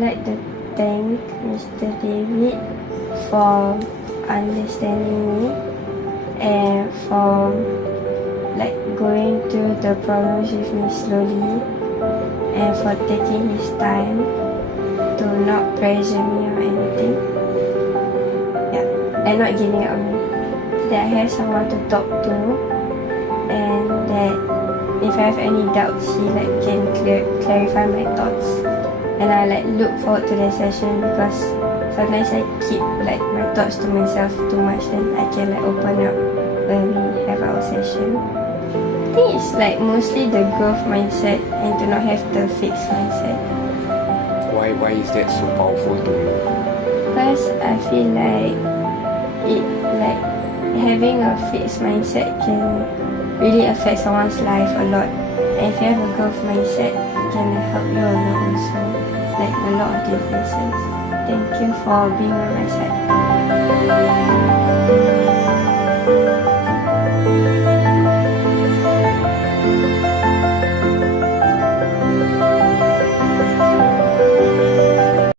like to thank Mr. David for understanding me and for like going through the problems with me slowly and for taking his time to not pressure me or anything. Yeah, and not giving up on me. That I have someone to talk to, and that if I have any doubts, he like can clarify my thoughts. And I like look forward to the session because sometimes I keep like my thoughts to myself too much, then I can like open up when we have our session. I think it's like mostly the growth mindset and to not have the fixed mindset. Why is that so powerful to you? Because I feel like it like having a fixed mindset can really affect someone's life a lot. And if you have a growth mindset, it can help you a lot also. Like a lot of differences. Thank you for being on my side.